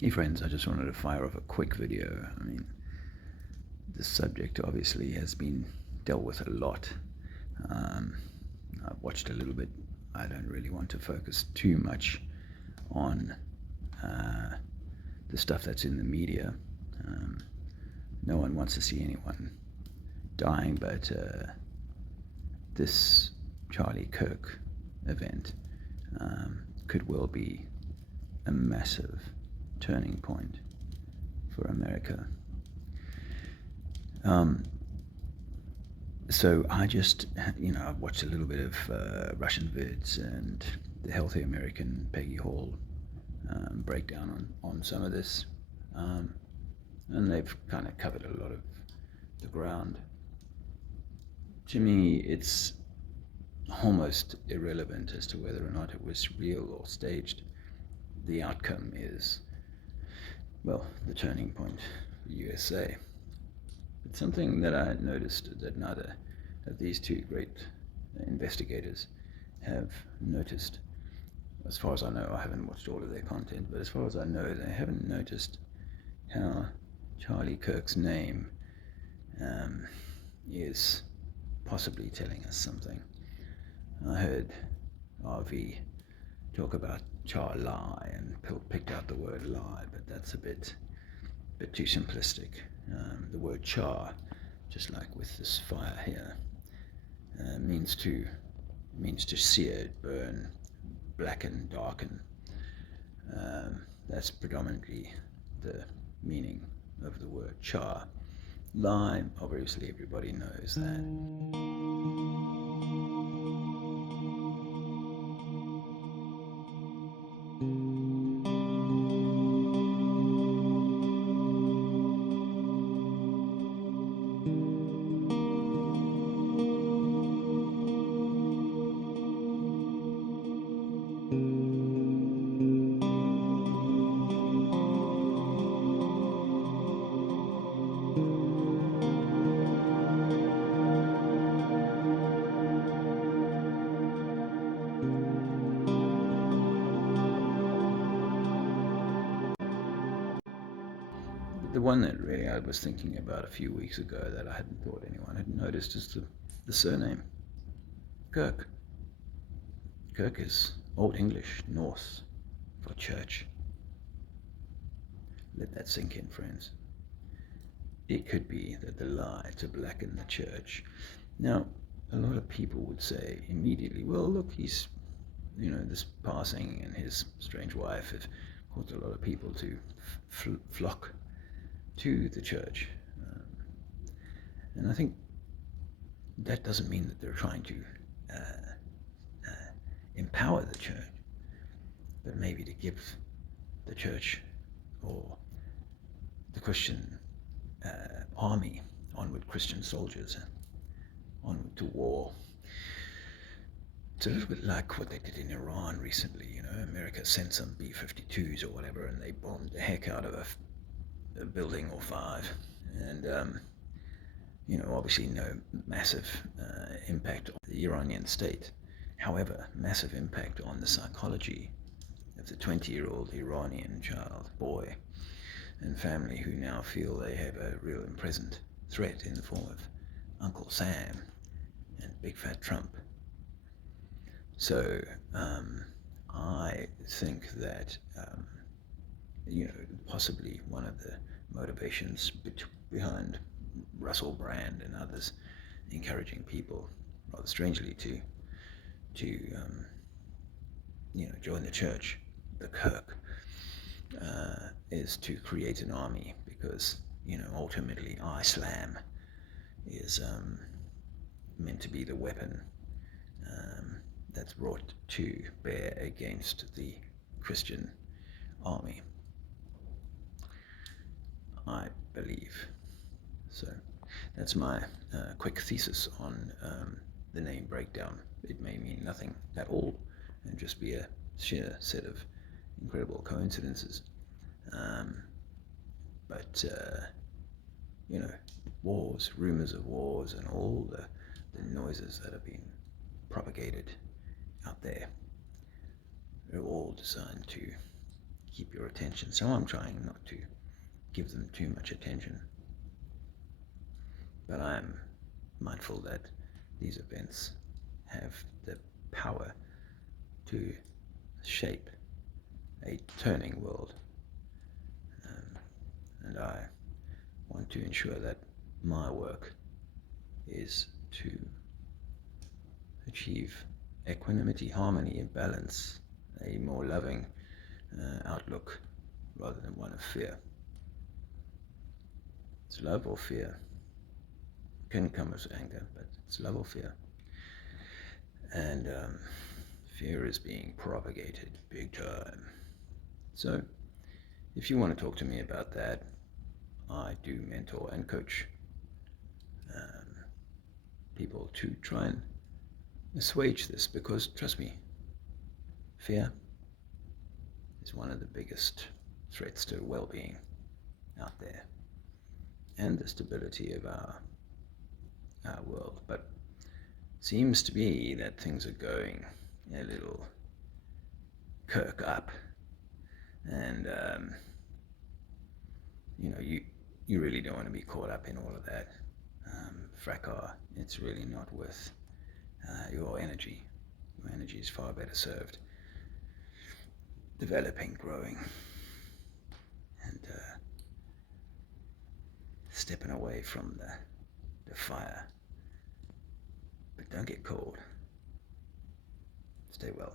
Hey friends, I just wanted to fire off a quick video. I mean, this subject obviously has been dealt with a lot. Um, I've watched a little bit. I don't really want to focus too much on the stuff that's in the media. Um, no one wants to see anyone dying, but this Charlie Kirk event could well be a massive turning point for America. So I just, I've watched a little bit of Russian vids and the Healthy American Peggy Hall breakdown on some of this. And they've kind of covered a lot of the ground. To me, it's almost irrelevant as to whether or not it was real or staged. The outcome is, well, the turning point for USA. But something that I noticed that neither of these two great investigators have noticed, as far as I know, I haven't watched all of their content, but as far as I know, they haven't noticed how Charlie Kirk's name is possibly telling us something. I heard RV talk about Charlie and picked out the word lie, but that's a bit too simplistic. The word char, just like with this fire here, means to sear, burn, blacken, darken. That's predominantly the meaning of the word char. Lie, obviously everybody knows that. The one that really I was thinking about a few weeks ago that I hadn't thought anyone had noticed is the surname, Kirk. Kirk is Old English, Norse, for church. Let that sink in, friends. It could be that the lie to blacken the church. Now, a lot of people would say immediately, well, look, he's, this passing and his strange wife have caused a lot of people to flock to the church. And I think that doesn't mean that they're trying to empower the church, but maybe to give the church or the Christian army, onward Christian soldiers, onward to war. It's a little bit like what they did in Iran recently. America sent some B-52s or whatever, and they bombed the heck out of a building or five. And, obviously no massive impact on the Iranian state. However, massive impact on the psychology of the 20-year-old Iranian child, boy, and family who now feel they have a real and present threat in the form of Uncle Sam and Big Fat Trump. So I think that, possibly one of the motivations behind Russell Brand and others encouraging people, rather strangely, to join the church, the Kirk, is to create an army, because ultimately Islam is meant to be the weapon that's brought to bear against the Christian army, I believe. So that's my quick thesis on the name breakdown. It may mean nothing at all and just be a sheer set of incredible coincidences. But wars, rumors of wars, and all the noises that have been propagated out there are all designed to keep your attention. So I'm trying not to give them too much attention. But I'm mindful that these events have the power to shape a turning world. And I want to ensure that my work is to achieve equanimity, harmony, and balance, a more loving outlook rather than one of fear. It's love or fear. It can come as anger, but it's love or fear. And fear is being propagated big time. So if you want to talk to me about that, I do mentor and coach people to try and assuage this, because trust me, fear is one of the biggest threats to well-being out there and the stability of our world. But seems to be that things are going a little Kirk up, and you really don't want to be caught up in all of that fracas. It's really not worth your energy. Your energy is far better served developing, growing, and stepping away from the fire. But don't get cold. Stay well.